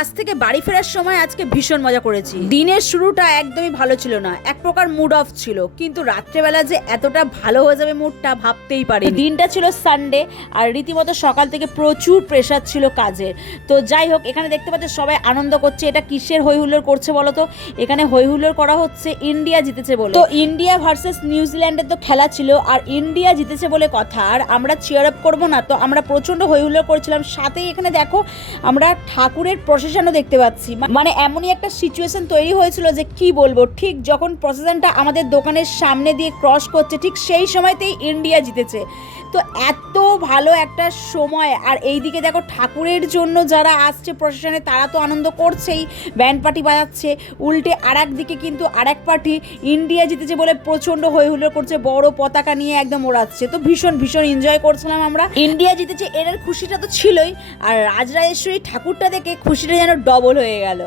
কাজ থেকে বাড়ি ফেরার সময় আজকে ভীষণ মজা করেছি। দিনের শুরুটা একদমই ভালো ছিল না, এক প্রকার মুড অফ ছিল, কিন্তু রাত্রেবেলা যে এতটা ভালো হয়ে যাবে মুডটা ভাবতেই পারি। দিনটা ছিল সানডে আর রীতিমতো সকাল থেকে প্রচুর প্রেশার ছিল কাজের। তো যাই হোক, এখানে দেখতে পাচ্ছ সবাই আনন্দ করছে। এটা কিসের হই হুল্লোড় করছে বলো তো? এখানে হই হুল্লোড় করা হচ্ছে ইন্ডিয়া জিতেছে বলে। তো ইন্ডিয়া ভার্সেস নিউজিল্যান্ডের তো খেলা ছিল আর ইন্ডিয়া জিতেছে বলে কথা, আর আমরা চিয়ার আপ করবো না? তো আমরা প্রচণ্ড হই হুল্লোড় করছিলাম। সাথেই এখানে দেখো আমরা ঠাকুরের প্রসেশনও দেখতে পাচ্ছি। মানে এমনই একটা সিচুয়েশন তৈরি হয়েছিল যে কি বলবো, ঠিক যখন প্রসেশনটা আমাদের দোকানের সামনে দিয়ে ক্রস করছে ঠিক সেই সময়তেই ইন্ডিয়া জিতেছে। তো এত ভালো একটা সময়। আর এইদিকে দেখো ঠাকুরের জন্য যারা আসছে প্রসেশনে তারা তো আনন্দ করছেই, ব্যান্ড পার্টি বাজাচ্ছে। উল্টে আর একদিকে কিন্তু আর এক পার্টি ইন্ডিয়া জিতেছে বলে প্রচণ্ড হই হুল্লোড় করছে, বড় পতাকা নিয়ে একদম ওড়াচ্ছে। তো ভীষণ ভীষণ এনজয় করছিলাম আমরা। ইন্ডিয়া জিতেছে এর খুশিটা তো ছিলই, আর রাজরাজেশ্বরী ঠাকুরটা দেখে খুশিটা যেন ডবল হয়ে গেল।